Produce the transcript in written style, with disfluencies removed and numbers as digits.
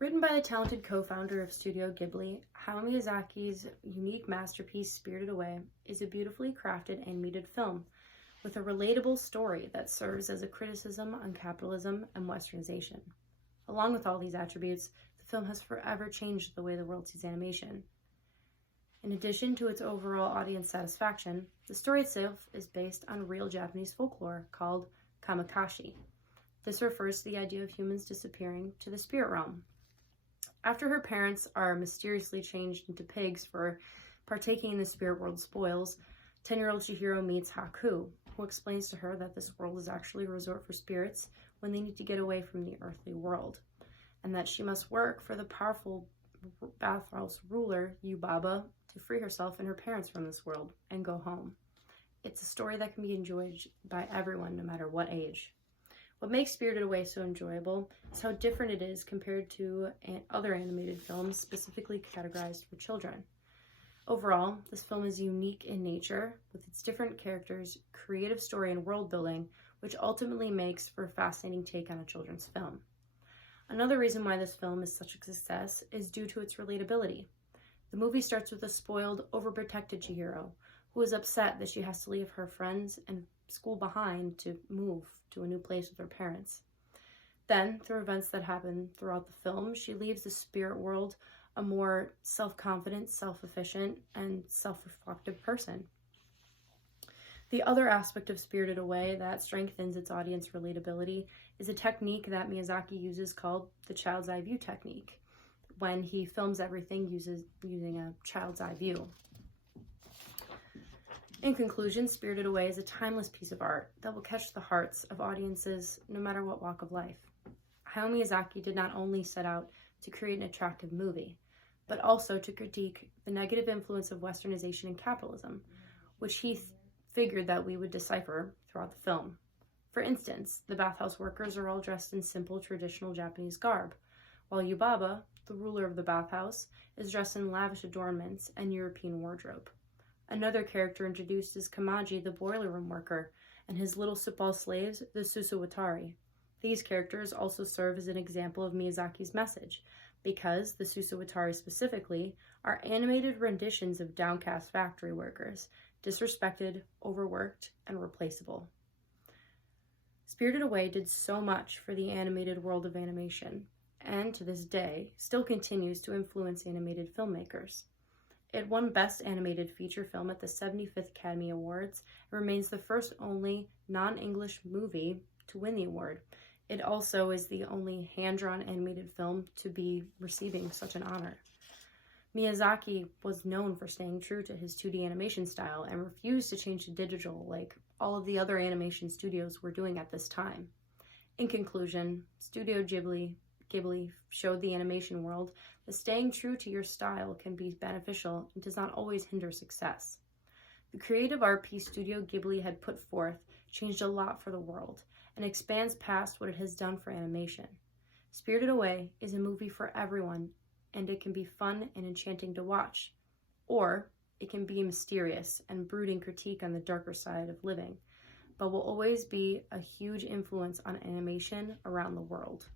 Written by the talented co-founder of Studio Ghibli, Hayao Miyazaki's unique masterpiece Spirited Away is a beautifully crafted animated film with a relatable story that serves as a criticism on capitalism and westernization. Along with all these attributes, the film has forever changed the way the world sees animation. In addition to its overall audience satisfaction, the story itself is based on real Japanese folklore called kamikashi. This refers to the idea of humans disappearing to the spirit realm. After her parents are mysteriously changed into pigs for partaking in the spirit world spoils, 10-year-old Chihiro meets Haku, who explains to her that this world is actually a resort for spirits when they need to get away from the earthly world, and that she must work for the powerful bathhouse ruler, Yubaba, to free herself and her parents from this world and go home. It's a story that can be enjoyed by everyone, no matter what age. What makes Spirited Away so enjoyable is how different it is compared to other animated films specifically categorized for children. Overall, this film is unique in nature, with its different characters, creative story, and world building, which ultimately makes for a fascinating take on a children's film. Another reason why this film is such a success is due to its relatability. The movie starts with a spoiled, overprotected Chihiro, who is upset that she has to leave her friends and school behind to move to a new place with her parents. Then, through events that happen throughout the film, she leaves the spirit world a more self-confident, self-efficient, and self-reflective person. The other aspect of Spirited Away that strengthens its audience relatability is a technique that Miyazaki uses called the child's eye view technique, when he films everything using a child's eye view. In conclusion, Spirited Away is a timeless piece of art that will catch the hearts of audiences no matter what walk of life. Hayao Miyazaki did not only set out to create an attractive movie, but also to critique the negative influence of westernization and capitalism, which he figured that we would decipher throughout the film. For instance, the bathhouse workers are all dressed in simple traditional Japanese garb, while Yubaba, the ruler of the bathhouse, is dressed in lavish adornments and European wardrobe. Another character introduced is Kamaji, the boiler room worker, and his little Subball slaves, the Susawatari. These characters also serve as an example of Miyazaki's message, because the Susawatari specifically are animated renditions of downcast factory workers, disrespected, overworked, and replaceable. Spirited Away did so much for the animated world of animation, and to this day, still continues to influence animated filmmakers. It won Best Animated Feature Film at the 75th Academy Awards and remains the first only non-English movie to win the award. It also is the only hand-drawn animated film to be receiving such an honor. Miyazaki was known for staying true to his 2D animation style and refused to change to digital like all of the other animation studios were doing at this time. In conclusion, Studio Ghibli showed the animation world that staying true to your style can be beneficial and does not always hinder success. The creative art piece Studio Ghibli had put forth changed a lot for the world and expands past what it has done for animation. Spirited Away is a movie for everyone, and it can be fun and enchanting to watch, or it can be mysterious and brooding critique on the darker side of living, but will always be a huge influence on animation around the world.